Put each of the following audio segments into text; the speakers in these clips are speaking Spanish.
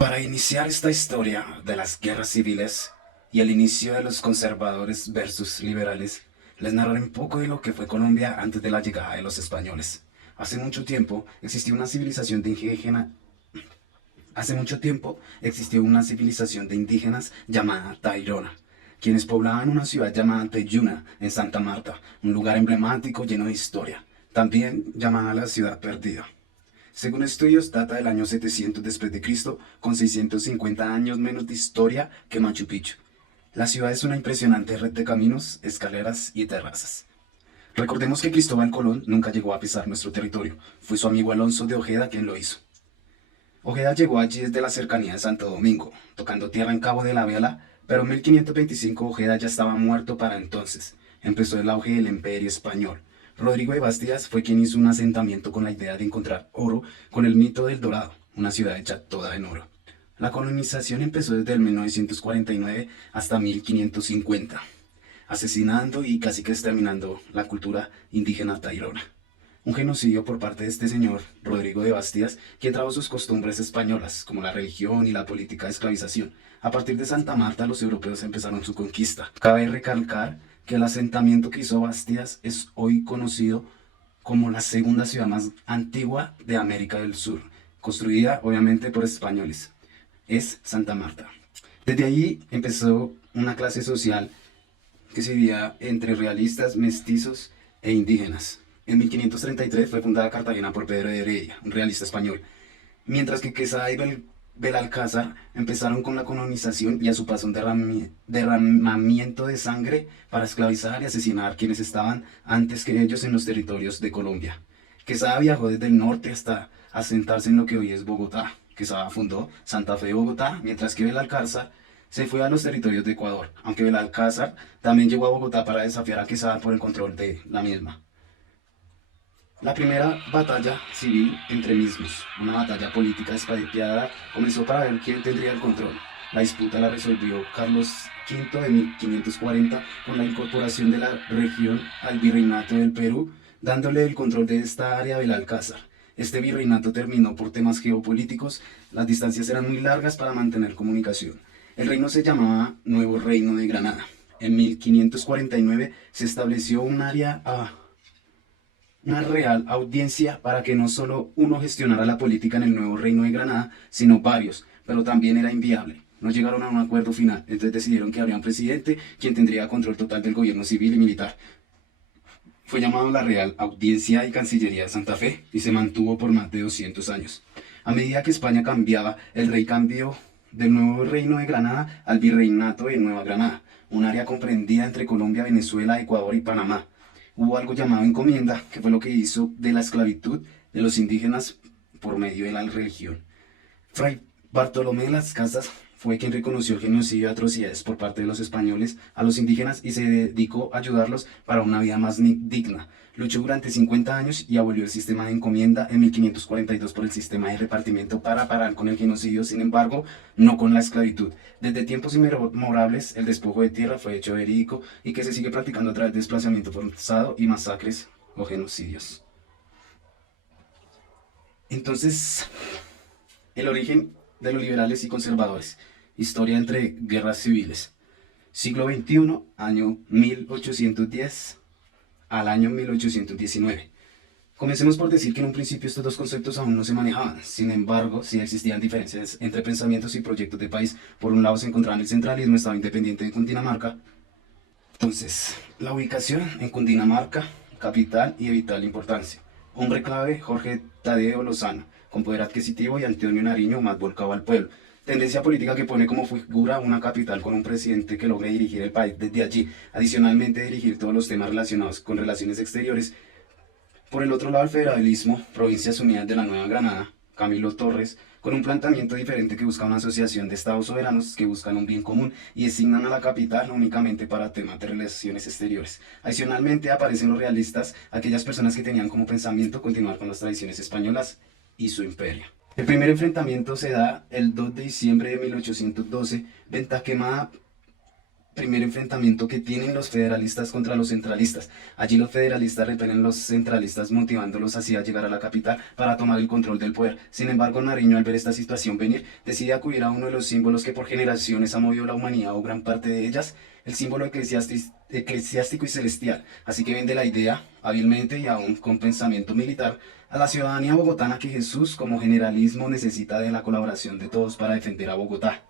Para iniciar esta historia de las guerras civiles y el inicio de los conservadores versus liberales, les narraré un poco de lo que fue Colombia antes de la llegada de los españoles. Hace mucho tiempo existió una civilización de indígenas llamada Tairona, quienes poblaban una ciudad llamada Teyuna en Santa Marta, un lugar emblemático lleno de historia, también llamada la Ciudad Perdida. Según estudios, data del año 700 después de Cristo, con 650 años menos de historia que Machu Picchu. La ciudad es una impresionante red de caminos, escaleras y terrazas. Recordemos que Cristóbal Colón nunca llegó a pisar nuestro territorio, fue su amigo Alonso de Ojeda quien lo hizo. Ojeda llegó allí desde la cercanía de Santo Domingo, tocando tierra en Cabo de la Vela, pero en 1525 Ojeda ya estaba muerto para entonces. Empezó el auge del Imperio Español. Rodrigo de Bastías fue quien hizo un asentamiento con la idea de encontrar oro con el mito del Dorado, una ciudad hecha toda en oro. La colonización empezó desde el 1949 hasta 1550, asesinando y casi que exterminando la cultura indígena tairona. Un genocidio por parte de este señor, Rodrigo de Bastías, quien trajo sus costumbres españolas, como la religión y la política de esclavización. A partir de Santa Marta, los europeos empezaron su conquista. Cabe recalcar que el asentamiento que hizo Bastías es hoy conocido como la segunda ciudad más antigua de América del Sur, construida obviamente por españoles. Es Santa Marta. Desde ahí empezó una clase social que se dividía entre realistas, mestizos e indígenas. En 1533 fue fundada Cartagena por Pedro de Heredia, un realista español, mientras que Quesada y Belalcázar empezaron con la colonización y a su paso un derramamiento de sangre para esclavizar y asesinar a quienes estaban antes que ellos en los territorios de Colombia. Quesada viajó desde el norte hasta asentarse en lo que hoy es Bogotá. Quesada fundó Santa Fe, Bogotá, mientras que Belalcázar se fue a los territorios de Ecuador, aunque Belalcázar también llegó a Bogotá para desafiar a Quesada por el control de la misma. La primera batalla civil entre mismos, una batalla política despiadada, comenzó para ver quién tendría el control. La disputa la resolvió Carlos V de 1540 con la incorporación de la región al virreinato del Perú, dándole el control de esta área a Belalcázar. Este virreinato terminó por temas geopolíticos, las distancias eran muy largas para mantener comunicación. El reino se llamaba Nuevo Reino de Granada. En 1549 se estableció un área una real audiencia para que no solo uno gestionara la política en el nuevo Reino de Granada, sino varios, pero también era inviable. No llegaron a un acuerdo final, entonces decidieron que habría un presidente quien tendría control total del gobierno civil y militar. Fue llamado la Real Audiencia y Cancillería de Santa Fe y se mantuvo por más de 200 años. A medida que España cambiaba, el rey cambió del nuevo Reino de Granada al Virreinato de Nueva Granada, un área comprendida entre Colombia, Venezuela, Ecuador y Panamá. Hubo algo llamado encomienda, que fue lo que hizo de la esclavitud de los indígenas por medio de la religión. Fray Bartolomé de las Casas fue quien reconoció el genocidio y atrocidades por parte de los españoles a los indígenas y se dedicó a ayudarlos para una vida más digna. Luchó durante 50 años y abolió el sistema de encomienda en 1542 por el sistema de repartimiento para parar con el genocidio, sin embargo, no con la esclavitud. Desde tiempos inmemorables, el despojo de tierra fue hecho verídico y que se sigue practicando a través de desplazamiento forzado y masacres o genocidios. Entonces, el origen de los liberales y conservadores. Historia entre guerras civiles. Siglo XXI, año 1810 al año 1819. Comencemos por decir que en un principio estos dos conceptos aún no se manejaban. Sin embargo, sí existían diferencias entre pensamientos y proyectos de país. Por un lado se encontraba el centralismo, Estado independiente de Cundinamarca. Entonces, la ubicación en Cundinamarca, capital y de vital importancia. Hombre clave, Jorge Tadeo Lozano, con poder adquisitivo, y Antonio Nariño, más volcado al pueblo. Tendencia política que pone como figura una capital con un presidente que logre dirigir el país desde allí. Adicionalmente, dirigir todos los temas relacionados con relaciones exteriores. Por el otro lado, el federalismo, Provincias Unidas de la Nueva Granada, Camilo Torres, con un planteamiento diferente que busca una asociación de estados soberanos que buscan un bien común y designan a la capital no únicamente para temas de relaciones exteriores. Adicionalmente aparecen los realistas, aquellas personas que tenían como pensamiento continuar con las tradiciones españolas y su imperio. El primer enfrentamiento se da el 2 de diciembre de 1812, Venta Quemada primer enfrentamiento que tienen los federalistas contra los centralistas. Allí los federalistas repelen a los centralistas motivándolos así a llegar a la capital para tomar el control del poder. Sin embargo, Nariño, al ver esta situación venir, decide acudir a uno de los símbolos que por generaciones ha movido la humanidad o gran parte de ellas, el símbolo eclesiástico y celestial. Así que vende la idea, hábilmente y aún con pensamiento militar, a la ciudadanía bogotana que Jesús como generalismo necesita de la colaboración de todos para defender a Bogotá.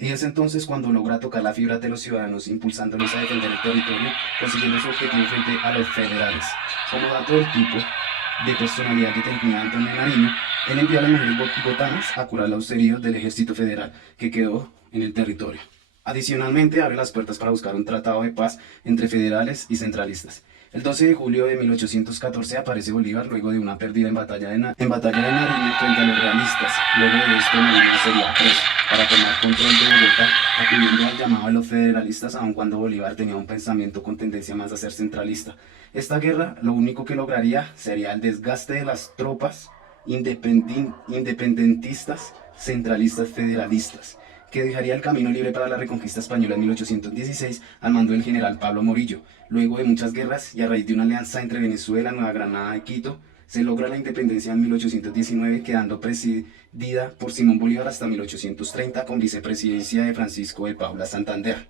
Y es entonces cuando logra tocar la fibra de los ciudadanos, impulsándolos a defender el territorio, consiguiendo su objetivo frente a los federales. Como dato del tipo de personalidad que tenía Antonio Nariño, él envió a las mujeres bogotanas a curar los heridos del ejército federal que quedó en el territorio. Adicionalmente, abre las puertas para buscar un tratado de paz entre federales y centralistas. El 12 de julio de 1814 aparece Bolívar luego de una pérdida en batalla de Nariño frente a los realistas. Luego de esto, Nariño sería preso para tomar control de Bogotá, acudiendo al llamado de los federalistas, aun cuando Bolívar tenía un pensamiento con tendencia más a ser centralista. Esta guerra lo único que lograría sería el desgaste de las tropas independentistas, centralistas, federalistas, que dejaría el camino libre para la reconquista española en 1816 al mando del general Pablo Morillo. Luego de muchas guerras y a raíz de una alianza entre Venezuela, Nueva Granada y Quito, se logra la independencia en 1819, quedando presidida por Simón Bolívar hasta 1830 con vicepresidencia de Francisco de Paula Santander.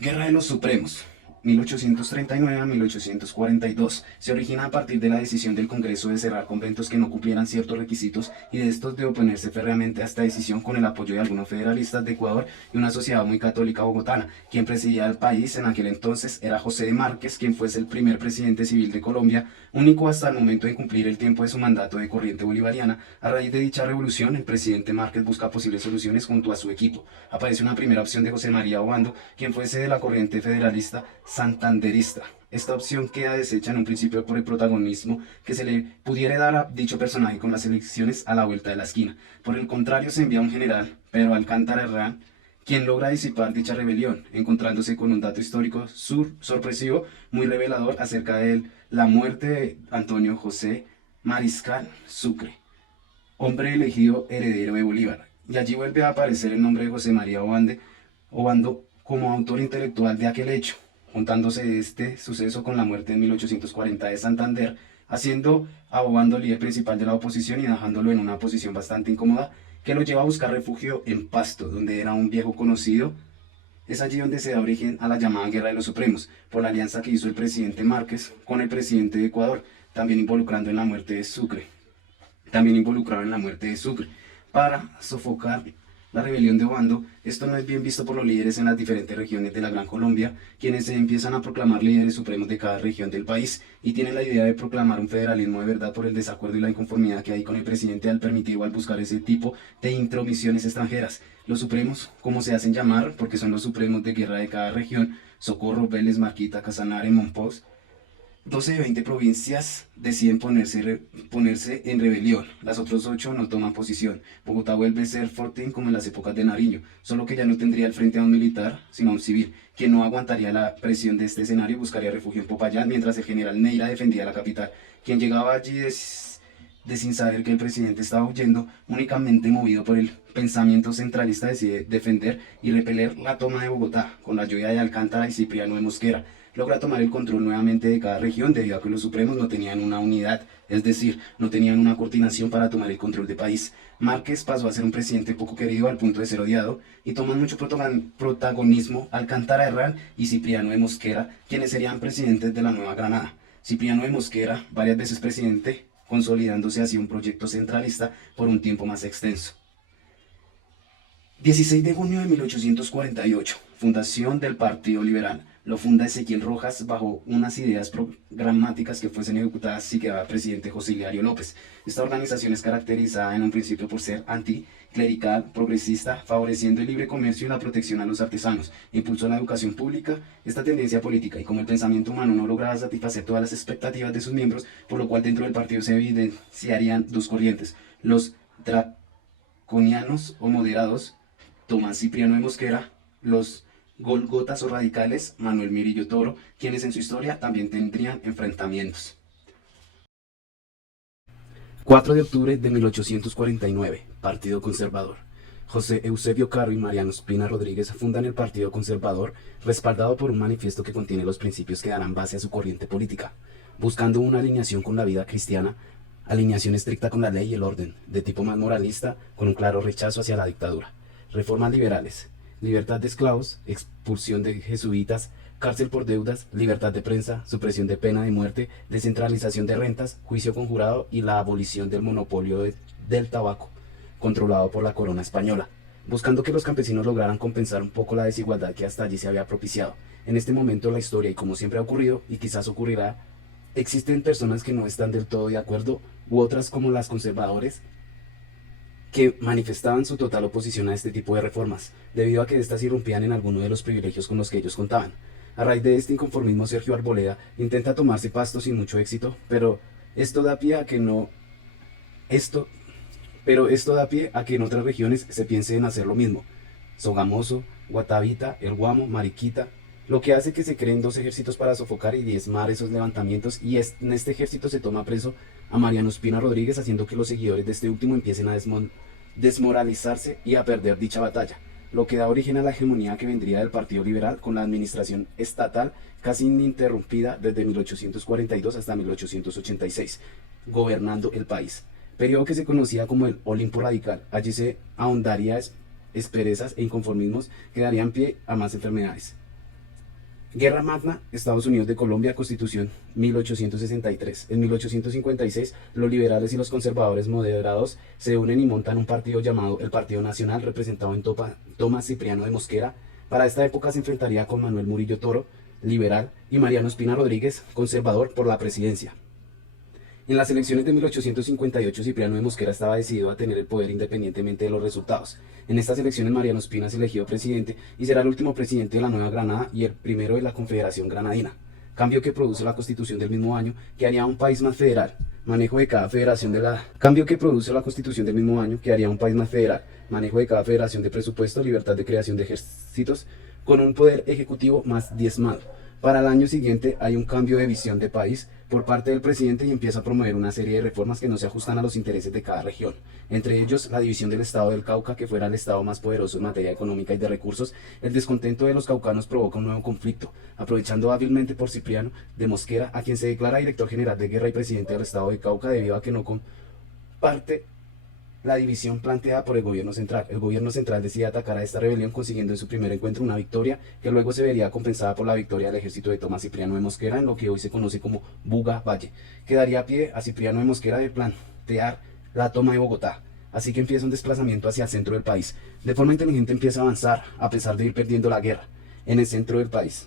Guerra de los Supremos. 1839 a 1842. Se origina a partir de la decisión del Congreso de cerrar conventos que no cumplieran ciertos requisitos y de estos de oponerse férreamente a esta decisión con el apoyo de algunos federalistas de Ecuador y una sociedad muy católica bogotana. Quien presidía el país en aquel entonces era José de Márquez, quien fuese el primer presidente civil de Colombia, único hasta el momento de cumplir el tiempo de su mandato de corriente bolivariana. A raíz de dicha revolución, el presidente Márquez busca posibles soluciones junto a su equipo. Aparece una primera opción de José María Obando, quien fuese de la corriente federalista santanderista. Esta opción queda deshecha en un principio por el protagonismo que se le pudiera dar a dicho personaje con las elecciones a la vuelta de la esquina. Por el contrario, se envía un general, Pedro Alcántara Herrán, quien logra disipar dicha rebelión, encontrándose con un dato histórico sorpresivo, muy revelador acerca de la muerte de Antonio José Mariscal Sucre, hombre elegido heredero de Bolívar. Y allí vuelve a aparecer el nombre de José María Obando como autor intelectual de aquel hecho, juntándose este suceso con la muerte en 1840 de Santander, haciendo a Obando líder principal de la oposición y dejándolo en una posición bastante incómoda que lo lleva a buscar refugio en Pasto, donde era un viejo conocido. Es allí donde se da origen a la llamada Guerra de los Supremos, por la alianza que hizo el presidente Márquez con el presidente de Ecuador, también involucrado en la muerte de Sucre, para sofocar la rebelión de Obando. Esto no es bien visto por los líderes en las diferentes regiones de la Gran Colombia, quienes se empiezan a proclamar líderes supremos de cada región del país y tienen la idea de proclamar un federalismo de verdad por el desacuerdo y la inconformidad que hay con el presidente al permitir o al buscar ese tipo de intromisiones extranjeras. Los supremos, como se hacen llamar, porque son los supremos de guerra de cada región: Socorro, Vélez, Marquita, Casanare, Mompox. 12 de 20 provincias deciden ponerse en rebelión, las otras 8 no toman posición. Bogotá vuelve a ser fortín como en las épocas de Nariño, solo que ya no tendría al frente a un militar, sino a un civil, quien no aguantaría la presión de este escenario y buscaría refugio en Popayán, mientras el general Neira defendía la capital, quien llegaba allí sin saber que el presidente estaba huyendo, únicamente movido por el pensamiento centralista, decide defender y repeler la toma de Bogotá, con la ayuda de Alcántara y Cipriano de Mosquera. Logra tomar el control nuevamente de cada región debido a que los supremos no tenían una unidad, es decir, no tenían una coordinación para tomar el control del país. Márquez pasó a ser un presidente poco querido al punto de ser odiado y toman mucho protagonismo Alcántara Herrán y Cipriano de Mosquera, quienes serían presidentes de la Nueva Granada. Cipriano de Mosquera, varias veces presidente, consolidándose así un proyecto centralista por un tiempo más extenso. 16 de junio de 1848, fundación del Partido Liberal. Lo funda Ezequiel Rojas bajo unas ideas programáticas que fuesen ejecutadas si quedaba presidente José Hilario López. Esta organización es caracterizada en un principio por ser anticlerical, progresista, favoreciendo el libre comercio y la protección a los artesanos. Impulsó la educación pública. Esta tendencia política y como el pensamiento humano no lograba satisfacer todas las expectativas de sus miembros, por lo cual dentro del partido se evidenciarían dos corrientes: los draconianos o moderados, Tomás Cipriano de Mosquera; los Golgotas o radicales, Manuel Mirillo Toro, quienes en su historia también tendrían enfrentamientos. 4 de octubre de 1849, Partido Conservador. José Eusebio Caro y Mariano Espina Rodríguez fundan el Partido Conservador, respaldado por un manifiesto que contiene los principios que darán base a su corriente política, buscando una alineación con la vida cristiana, alineación estricta con la ley y el orden, de tipo más moralista, con un claro rechazo hacia la dictadura. Reformas liberales, libertad de esclavos, expulsión de jesuitas, cárcel por deudas, libertad de prensa, supresión de pena de muerte, descentralización de rentas, juicio conjurado y la abolición del monopolio del tabaco, controlado por la corona española, buscando que los campesinos lograran compensar un poco la desigualdad que hasta allí se había propiciado. En este momento la historia, y como siempre ha ocurrido, y quizás ocurrirá, existen personas que no están del todo de acuerdo, u otras como las conservadores, que manifestaban su total oposición a este tipo de reformas, debido a que éstas irrumpían en alguno de los privilegios con los que ellos contaban. A raíz de este inconformismo, Sergio Arboleda intenta tomarse Pasto sin mucho éxito, pero esto da pie a que en otras regiones se piense en hacer lo mismo. Sogamoso, Guatavita, El Guamo, Mariquita, lo que hace que se creen dos ejércitos para sofocar y diezmar esos levantamientos, y en este ejército se toma preso a Mariano Espina Rodríguez, haciendo que los seguidores de este último empiecen a desmoralizarse y a perder dicha batalla, lo que da origen a la hegemonía que vendría del Partido Liberal, con la administración estatal casi ininterrumpida desde 1842 hasta 1886, gobernando el país, periodo que se conocía como el Olimpo Radical. Allí se ahondaría asperezas e inconformismos que darían pie a más enfermedades. Guerra Magna, Estados Unidos de Colombia, Constitución 1863. En 1856, los liberales y los conservadores moderados se unen y montan un partido llamado el Partido Nacional, representado en Tomás Cipriano de Mosquera. Para esta época se enfrentaría con Manuel Murillo Toro, liberal, y Mariano Espina Rodríguez, conservador, por la presidencia. En las elecciones de 1858, Cipriano de Mosquera estaba decidido a tener el poder independientemente de los resultados. En estas elecciones, Mariano Espina es elegido presidente y será el último presidente de la Nueva Granada y el primero de la Confederación Granadina, cambio que produce la Constitución del mismo año, que haría un país más federal. Manejo de cada federación de presupuesto, libertad de creación de ejércitos, con un poder ejecutivo más diezmado. Para el año siguiente hay un cambio de visión de país por parte del presidente y empieza a promover una serie de reformas que no se ajustan a los intereses de cada región. Entre ellos, la división del estado del Cauca, que fuera el estado más poderoso en materia económica y de recursos. El descontento de los caucanos provoca un nuevo conflicto, aprovechando hábilmente por Cipriano de Mosquera, a quien se declara director general de guerra y presidente del estado de Cauca, debido a que no comparte la división planteada por el gobierno central. El gobierno central decide atacar a esta rebelión, consiguiendo en su primer encuentro una victoria que luego se vería compensada por la victoria del ejército de Tomás Cipriano de Mosquera en lo que hoy se conoce como Buga Valle, que daría pie a Cipriano de Mosquera de plantear la toma de Bogotá. Así que empieza un desplazamiento hacia el centro del país. De forma inteligente empieza a avanzar, a pesar de ir perdiendo la guerra, en el centro del país.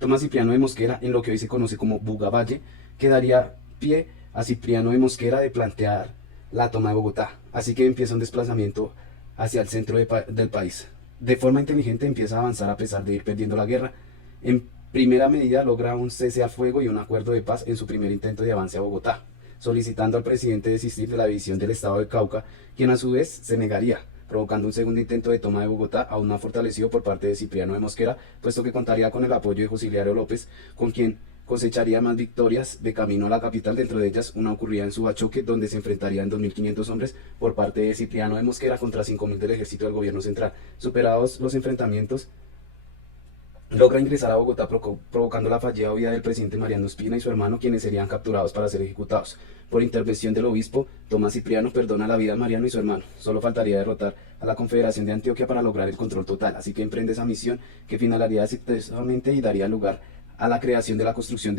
Tomás Cipriano de Mosquera en lo que hoy se conoce como Buga Valle, que daría pie a Cipriano de Mosquera de plantear la toma de Bogotá. Así que empieza un desplazamiento hacia el centro del país. De forma inteligente empieza a avanzar a pesar de ir perdiendo la guerra. En primera medida logra un cese al fuego y un acuerdo de paz en su primer intento de avance a Bogotá, solicitando al presidente desistir de la división del estado de Cauca, quien a su vez se negaría, provocando un segundo intento de toma de Bogotá, aún más fortalecido por parte de Cipriano de Mosquera, puesto que contaría con el apoyo de José Hilario López, con quien cosecharía más victorias de camino a la capital, dentro de ellas una ocurrida en Subachoque, donde se enfrentarían 2.500 hombres por parte de Cipriano de Mosquera contra 5.000 del ejército del gobierno central. Superados los enfrentamientos, logra ingresar a Bogotá, provocando la fallida huida del presidente Mariano Espina y su hermano, quienes serían capturados para ser ejecutados. Por intervención del obispo, Tomás Cipriano perdona la vida a Mariano y su hermano. Solo faltaría derrotar a la Confederación de Antioquia para lograr el control total, así que emprende esa misión, que finalizaría exitosamente y daría lugar a la creación de la Constitución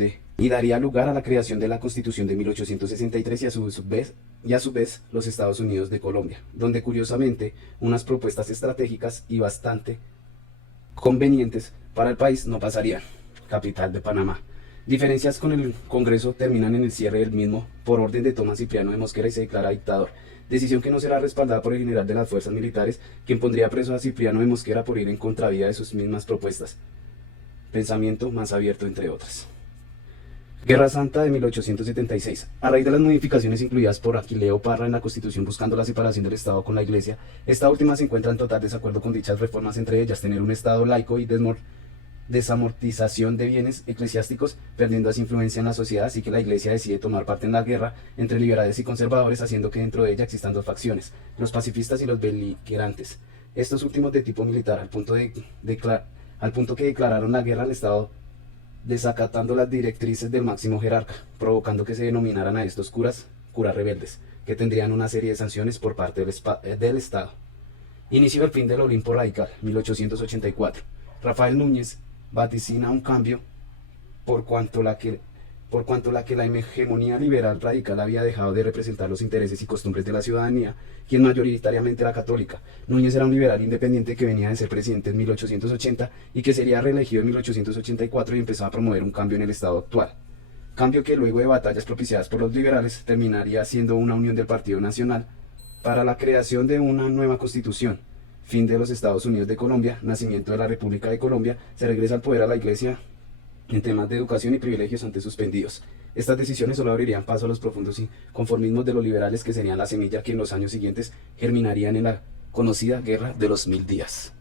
de 1863 y a su vez los Estados Unidos de Colombia, donde curiosamente unas propuestas estratégicas y bastante convenientes para el país no pasarían. Capital de Panamá. Diferencias con el Congreso terminan en el cierre del mismo por orden de Tomás Cipriano de Mosquera y se declara dictador. Decisión que no será respaldada por el general de las fuerzas militares, quien pondría preso a Cipriano de Mosquera por ir en contravía de sus mismas propuestas. Pensamiento más abierto, entre otras. Guerra Santa de 1876. A raíz de las modificaciones incluidas por Aquileo Parra en la Constitución buscando la separación del Estado con la Iglesia, esta última se encuentra en total desacuerdo con dichas reformas, entre ellas tener un Estado laico y desamortización de bienes eclesiásticos, perdiendo así influencia en la sociedad, así que la Iglesia decide tomar parte en la guerra entre liberales y conservadores, haciendo que dentro de ella existan dos facciones, los pacifistas y los beligerantes. Estos últimos de tipo militar, al punto que declararon la guerra al Estado, desacatando las directrices del máximo jerarca, provocando que se denominaran a estos curas rebeldes, que tendrían una serie de sanciones por parte del Estado. Inicio del fin del Olimpo radical, 1884. Rafael Núñez vaticina un cambio por cuanto la que la hegemonía liberal radical había dejado de representar los intereses y costumbres de la ciudadanía, quien mayoritariamente era católica. Núñez era un liberal independiente que venía de ser presidente en 1880 y que sería reelegido en 1884 y empezó a promover un cambio en el estado actual. Cambio que luego de batallas propiciadas por los liberales terminaría siendo una unión del Partido Nacional para la creación de una nueva constitución. Fin de los Estados Unidos de Colombia, nacimiento de la República de Colombia, se regresa al poder a la Iglesia en temas de educación y privilegios antes suspendidos. Estas decisiones solo abrirían paso a los profundos conformismos de los liberales, que serían la semilla que en los años siguientes germinarían en la conocida Guerra de los 1000 días.